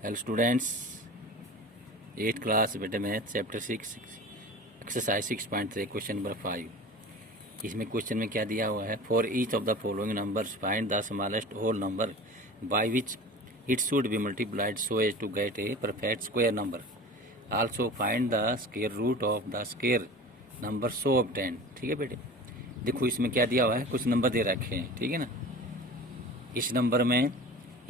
Hello students, 8th class बेटे math chapter 6 exercise 6.3 question number 5। इसमें question में क्या दिया हुआ है, for each of the following numbers find the smallest whole number by which it should be multiplied so as to get a perfect square number. Also find the square root of the square number so obtain. ठीक है बेटे, देखो इसमें क्या दिया हुआ है, कुछ नंबर दे रखे हैं, ठीक है ना। इस नंबर में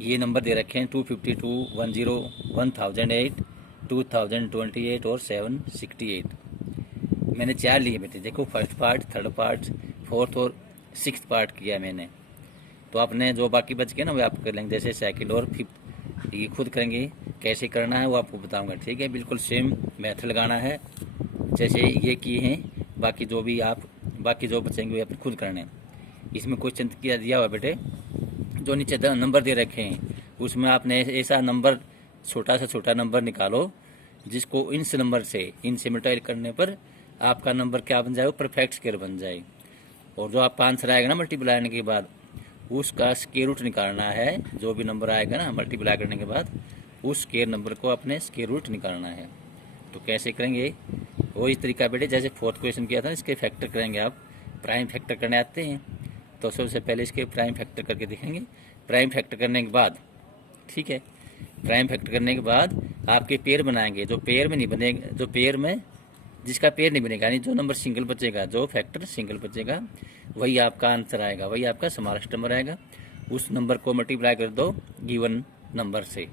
ये नंबर दे रखे हैं 252, 10, 1008, 2028 और 768। मैंने 4 लिए बेटे, देखो first part, third part, fourth और सिक्स्थ पार्ट किया मैंने। तो आपने जो बाकी बच गए ना वो आप कर लेंगे, जैसे सेकंड और फिफ्थ ये खुद करेंगे। कैसे करना है वो आपको बताऊंगा, ठीक है। बिल्कुल सेम मेथड लगाना है जैसे ये किए हैं। बाकी जो बचेंगे वो आप खुद करने हैं। इसमें क्वेश्चन क्या दिया हुआ बेटे, जो नीचे नंबर दे रखे हैं उसमें आपने ऐसा नंबर, छोटा से छोटा नंबर निकालो जिसको इनसे नंबर से मल्टीप्लाई करने पर आपका नंबर क्या बन जाए, वो परफेक्ट स्क्वायर बन जाए। और जो आपका आंसर आएगा ना मल्टीप्लाई करने के बाद, उसका स्क्वायर रूट निकालना है। जो भी नंबर आएगा ना मल्टीप्लाई करने के बाद, उस स्क्वायर नंबर को अपने स्क्वायर रूट निकालना है। तो कैसे करेंगे, वही तरीका बेटे जैसे फोर्थ क्वेश्चन किया था, इसके फैक्टर करेंगे। आप प्राइम फैक्टर करने आते हैं तो सबसे पहले इसके प्राइम फैक्टर करके देखेंगे। प्राइम फैक्टर करने के बाद, ठीक है, प्राइम फैक्टर करने के बाद आपके पेयर बनाएंगे। जो पेयर में नहीं बनेगा, जो पेयर में जिसका पेयर नहीं बनेगा, यानी जो नंबर सिंगल बचेगा, जो फैक्टर सिंगल बचेगा, वही आपका आंसर आएगा, वही आपका स्मॉलेस्ट नंबर आएगा। उस नंबर को मल्टीप्लाई कर दो गिवन नंबर से,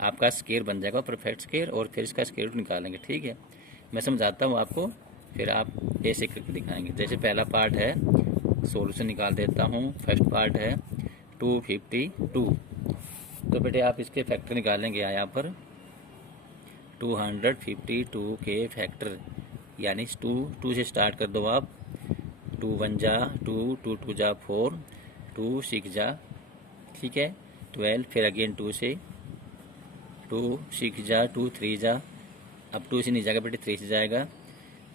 आपका स्क्वायर बन जाएगा परफेक्ट स्क्वायर। और फिर इसका स्क्वायर रूट निकालेंगे, ठीक है। मैं समझाता हूँ आपको, फिर आप ऐसे करके दिखाएंगे। जैसे पहला पार्ट है, सॉल्यूशन निकाल देता हूँ। फर्स्ट पार्ट है 252। तो बेटे आप इसके फैक्टर निकालेंगे यहाँ पर 252 के फैक्टर, यानी 2 से स्टार्ट कर दो आप। 2 1 जा 2, 2 2 जा 4, 2 6 जा, ठीक है, 12। फिर अगेन 2 से, 2 6 जा, 2 3 जा, अब 2 से नहीं जाएगा बेटे, 3 से जाएगा।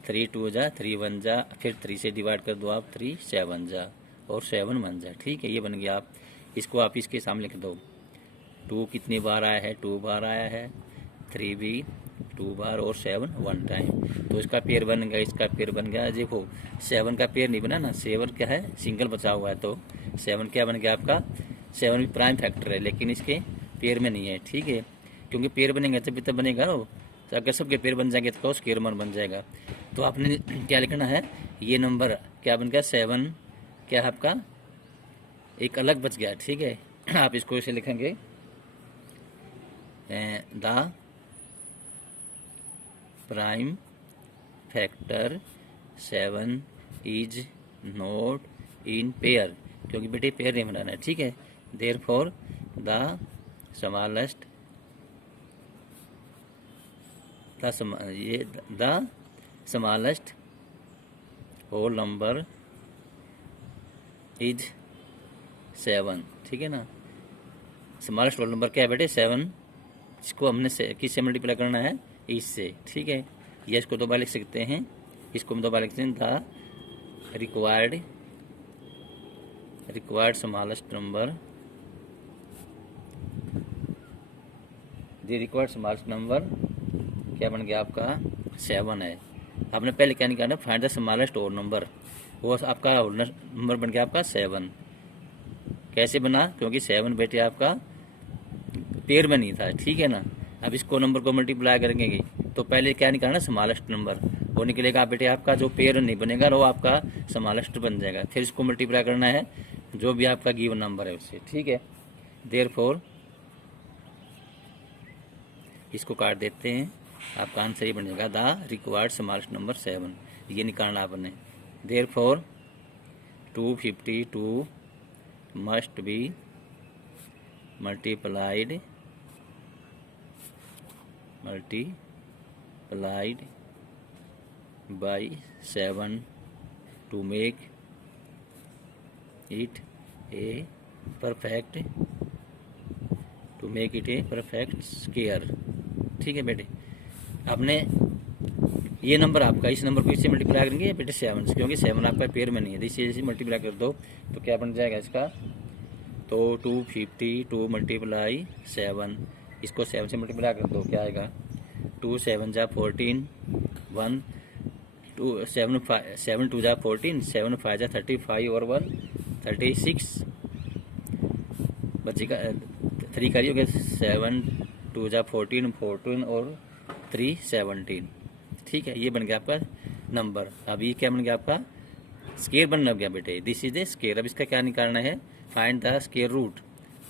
3 2 जा, 3 1 जा, फिर 3 से डिवाइड कर दो आप, 3 7 जा और 7 1 जा, ठीक है। ये बन गया। आप इसको आप इसके सामने लिख दो। 2 कितनी बार आया है, 2 बार आया है। 3 भी 2 बार और 7 1 टाइम। तो इसका पेयर बन गया, इसका पेयर बन गया। देखो 7 का पेयर नहीं बना ना, 7 क्या है, सिंगल बचा हुआ है। तो 7 क्या बन गया आपका, 7 भी प्राइम फैक्टर है लेकिन इसके पेयर में नहीं है, ठीक है। क्योंकि पेयर बनेंगे तभी तो बनेगा ना। तो अगर सबके पेयर बन जाएंगे तो स्क्वायर वन बन जाएगा। तो आपने क्या लिखना है, ये नंबर क्या बन गया, 7 क्या है आपका, एक अलग बच गया, ठीक है। आप इसको ऐसे लिखेंगे, the prime factor 7 is not in pair, क्योंकि बेटे पेयर नहीं बनाना है, ठीक है। Therefore the smallest the smallest whole number is 7, ठीक है ना। स्मॉलेस्ट होल नंबर क्या है बेटे, 7। इसको हमने किससे मल्टीप्लाई करना है, इससे, ठीक है। या इसको दो बार लिख सकते हैं, इसको हम दो बार लिखते हैं, the required smallest number, the required smallest number क्या बन गया आपका, 7 है। आपने पहले क्या निकालना, find the smallest whole number, वो आपका होल नंबर बन गया आपका 7। कैसे बना, क्योंकि 7 बेटे आपका पेयर में नहीं था, ठीक है ना। अब इसको नंबर को मल्टीप्लाई करेंगे तो पहले क्या निकालना, स्मॉलेस्ट नंबर, वो निकलेगा बेटे आपका। जो पेयर नहीं बनेगा वो आपका स्मॉलेस्ट बन जाएगा। फिर इसको मल्टीप्लाई करना है जो भी आपका गिवन नंबर है उससे, ठीक है। देयरफॉर इसको काट देते हैं, आपका आंसर ये बनेगा, द रिक्वायर्ड स्मॉलेस्ट नंबर 7, ये निकालना आपने। Therefore 252 must be multiplied by 7 to make it a perfect square, ठीक है बेटे। आपने ये नंबर आपका, इस नंबर को इससे मल्टीप्लाई करेंगे बेटे 7 से, क्योंकि 7 आपका पेयर में नहीं है। इसे मल्टीप्लाई कर दो तो क्या बन जाएगा इसका, तो 252 मल्टीप्लाई 7 इसको 7 से मल्टीप्लाई कर दो, क्या आएगा 2 7 जा 14, 1 2 7 7 2 जा 14, 7 5 जा 35 और 1 36 बचेगा 3 करिए 7 2 जा 14 14 और 3 17। ठीक है, ये बन गया आपका नंबर। अब ये क्या बन गया आपका स्केयर बन गया बेटे, दिस इज द स्केयर। अब इसका क्या निकालना है, find the square root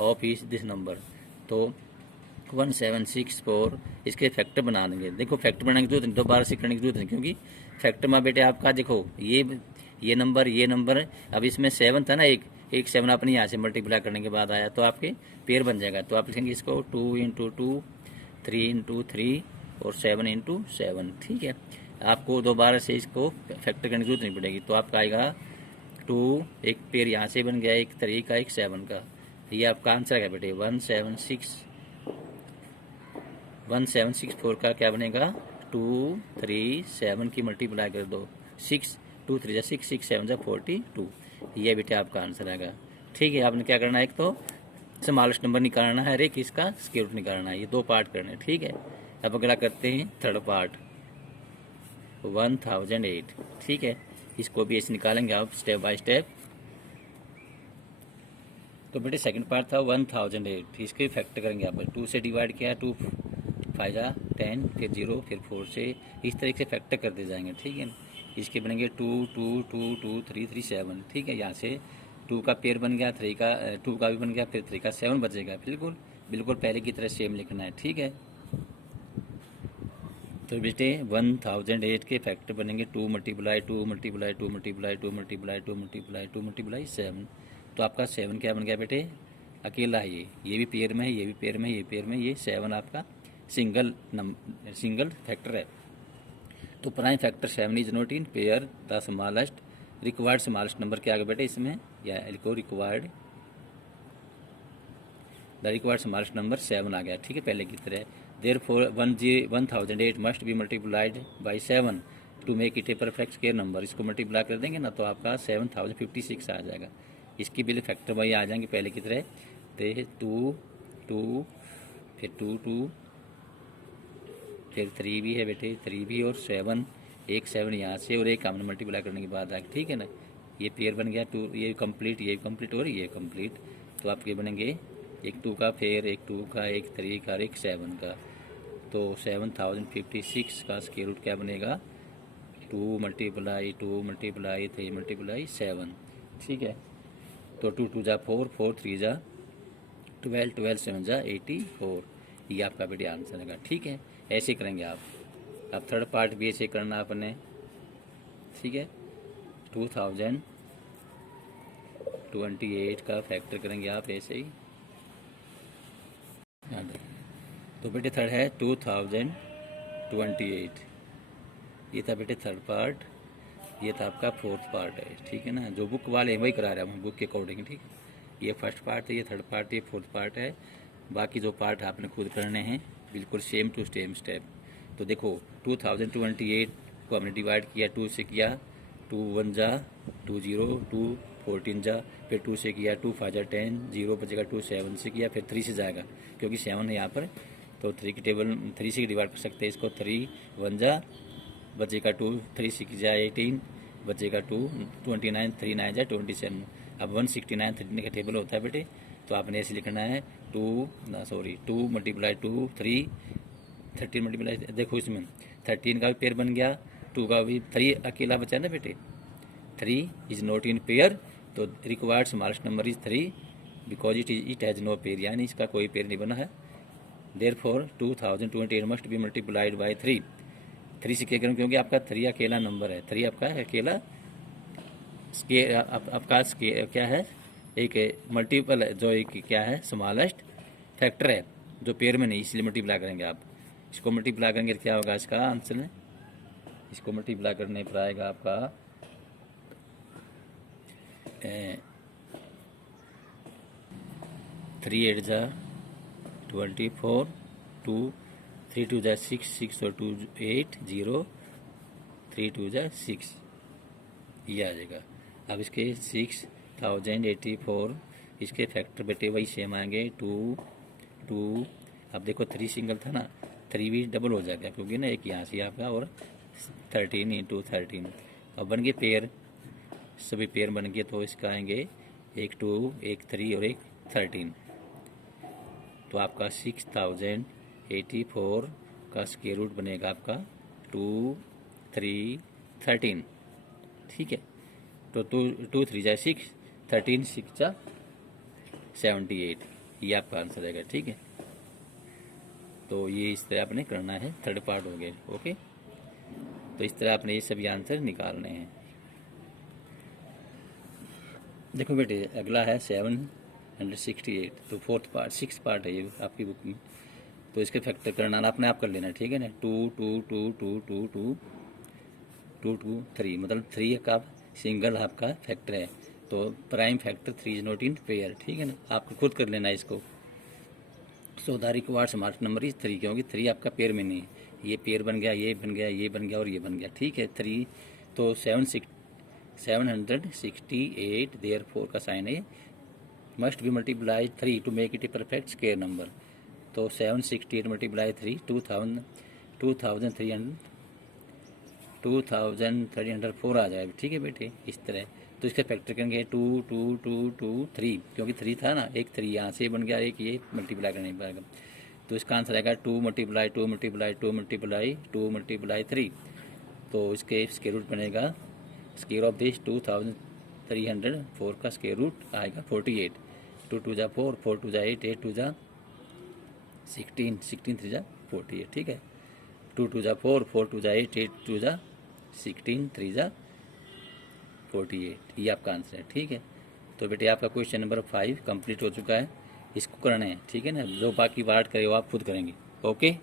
of इस दिस नंबर। तो 1764 इसके फैक्टर बना देंगे। देखो फैक्टर बनाने की जरूरत नहीं, दोबारा से करने की जरूरत नहीं, क्योंकि फैक्टर में बेटे आपका देखो ये नंबर अब इसमें 7 था ना, एक 7 अपने यहाँ से मल्टीप्लाई करने के बाद आया तो आपके पेयर बन जाएगा। तो आप लिखेंगे इसको 2 इंटू 2, 3 इंटू 3 और 7 इंटू 7। ठीक है, आपको दोबारा से इसको फैक्टर करने की जरूरत नहीं पड़ेगी। तो आपका आएगा 2, एक पेयर यहाँ से बन गया, एक 3 का एक 7 का। ये आपका आंसर है बेटे 1764 का क्या बनेगा 2 3 7 की मल्टीप्लाई कर दो 6 2 3 6 6 7 42। ये बेटे आपका आंसर आएगा। ठीक है, आपने क्या करना है, एक तो स्मॉलेस्ट नंबर निकालना है, एक इसका स्क्वायर रूट निकालना है। ये 2 पार्ट करने हैं। ठीक है, अब अगला करते हैं थर्ड पार्ट 1008। ठीक है, इसको भी ऐसे निकालेंगे आप स्टेप बाय स्टेप। तो बेटे सेकंड पार्ट था 1008, इसके फैक्टर करेंगे आप 2 से डिवाइड किया 2 5 जा 10, फिर 0, फिर 4 से इस तरीके से फैक्टर करते जाएंगे। ठीक है, इसके बनेंगे 2 2 2 2 3 3 7। ठीक है, यहाँ से 2 का पेयर बन गया, 3 का 2 का भी बन गया, फिर 3 का 7 बचेगा। बिल्कुल पहले की तरह सेम लिखना है। ठीक है, तो बेटे 1008 के फैक्टर बनेंगे 2 multiply 2 multiply 2 multiply 2 multiply 2 multiply 2 multiply 7। तो आपका 7 क्या बन गया बेटे अकेला है, ये भी पेयर में है, ये भी पेयर में, ये पेयर में, ये 7 आपका सिंगल फैक्टर है। तो prime factor 7 is not in pair the smallest required smallest number क्या आ गया बेटे इसमें, या लिखो required the required smallest number 7 आ गया। ठीक है, पहले की तरह। Therefore 1008 must be multiplied by 7 to make it a perfect square number। इसको मल्टीप्लाई कर देंगे ना तो आपका 7056 आ जाएगा। इसकी बिल फैक्टर वही आ जाएंगे पहले की तरह। तो 2 2 फिर 2 2 फिर 3 भी है बेटे, 3 भी और 7, एक 7 यहाँ से और एक हमने मल्टीप्लाई करने के बाद आएगा। ठीक है ना, ये पेयर बन गया 2, ये कंप्लीट, ये कंप्लीट और ये कंप्लीट। तो आपके बनेंगे एक 2 का, फिर एक 2 का, एक 3 का, एक 7 का। तो 7056 का स्क्वायर रूट क्या बनेगा 2 मल्टीप्लाई 2 मल्टीप्लाई 3 मल्टीप्लाई 7। ठीक है, तो 2 2 जा 4, 4 3 जा 12, 12 7 जा 84। ये आपका बेटे आंसर है। ठीक है, ऐसे करेंगे आप। अब थर्ड पार्ट भी ऐसे करना अपने। ठीक है, 2028 का फैक्टर करेंगे आप ऐसे ही। तो बेटे थर्ड है 2028, ये था बेटे थर्ड पार्ट, ये था आपका फोर्थ पार्ट है। ठीक है ना, जो बुक वाले हैं वही करा रहे हैं हम बुक के अकॉर्डिंग। ठीक है, ये फर्स्ट पार्ट है, ये थर्ड पार्ट, ये फोर्थ पार्ट है। बाकी जो पार्ट आपने खुद करने हैं बिल्कुल सेम टू सेम स्टेप। तो देखो 2028 को हमने डिवाइड किया 2 से किया, 2 1 जा 2 0, 2 14 जा, फिर 2 से किया 2 5 जा 10, 0 बचेगा, 2 7 से किया, फिर 3 से जाएगा क्योंकि 7 है यहाँ पर। तो 3 की टेबल 3 से डिवाइड कर सकते हैं इसको। 3 1 जा बचेगा 2, 3 6 जा 18 बचेगा 2, 29 3 9 जा 27। अब 169 13 का टेबल होता है बेटे, तो आपने ऐसे लिखना है 2 मल्टीप्लाई 2 3 13 मल्टीप्लाई, देखो इसमें 13 का भी पेयर बन गया, 2 का भी, 3 अकेला बचा ना बेटे, 3 इज नॉट इन पेयर। तो required smallest number is 3 because it has no pair, यानी इसका कोई पेयर नहीं बना है। Therefore 2028 must be multiplied by 3। 3 से क्या करूँ क्योंकि आपका 3 अकेला नंबर है, 3 आपका अकेला स्केयर, आपका स्केयर क्या है, एक मल्टीपल है, जो एक क्या है स्मॉलेस्ट फैक्टर है जो पेयर में नहीं, इसलिए मल्टीप्लाई करेंगे आप। इसको मल्टीप्लाई करेंगे तो क्या होगा इसका आंसर है, इसको मल्टीप्लाई करने पर आएगा आपका 3 8 जा 24, 2 3 2 जा 6 6 और 2 8 0, 3 2 जा 6, ये आ जाएगा। अब इसके 6084 इसके फैक्टर बेटे वही सेम आएंगे 2 2। अब देखो 3 सिंगल था ना, 3 भी डबल हो जाएगा क्योंकि ना एक यहाँ से आपका और 13 इंटू 13। अब बन गए पेयर, सभी पेयर बन गए तो इसका आएंगे एक 2 एक 3 और एक 13। तो आपका 6084 का स्क्वायर रूट बनेगा आपका 2 3 13। ठीक है, तो 2 3 जा 6, 13 6 जा 78, ये आपका आंसर रहेगा। ठीक है, तो ये इस तरह आपने करना है, थर्ड पार्ट हो गया। ओके, तो इस तरह आपने ये सभी आंसर निकालने हैं। देखो बेटे, अगला है 768, तो फोर्थ पार्ट 6 पार्ट है ये आपकी बुक में। तो इसके फैक्टर करना अपने आप कर लेना, ठीक है ना। 2 2 2 2 2 2 2 2 3, मतलब 3 का सिंगल आपका फैक्टर है, तो prime factor 3 is not in pair. ठीक है ना, आपको खुद कर लेना इसको। So the required smart number is 3, क्योंकि 3 आपका पेयर में नहीं है। ये पेयर बन गया, ये बन गया, ये बन गया और ये बन गया। ठीक है, 3 तो 768 देयर फोर का साइन है must be multiply 3 to make it a perfect square number. तो 768 मल्टीप्लाई 3 2304 आ जाएगा। ठीक है बेटे, इस तरह। तो इसका फैक्टर करेंगे 2 2 2 2 3, क्योंकि 3 था ना, एक 3 यहाँ से बन गया, एक ये मल्टीप्लाई करना पड़ेगा। तो इसका आंसर आएगा 2 मल्टीप्लाई 2 मल्टीप्लाई 2 मल्टीप्लाई 2 मल्टीप्लाई 3। तो इसके स्क्वायर रूट बनेगा, स्क्वायर ऑफ दिस 2304 का स्क्वायर रूट आएगा 48। 2 2 जा 4, 4 2 जा 8, 8 2 जा 16, 16 3 जा 48। ठीक है, 2 2 जा 4, 4 2 जा 8, 8 2 जा 16, 3 जा 48, ये आपका आंसर है। ठीक है, तो बेटे आपका क्वेश्चन नंबर 5 कंप्लीट हो चुका है। इसको करना है, ठीक है ना। जो बाकी पार्ट करे वो आप खुद करेंगे। ओके।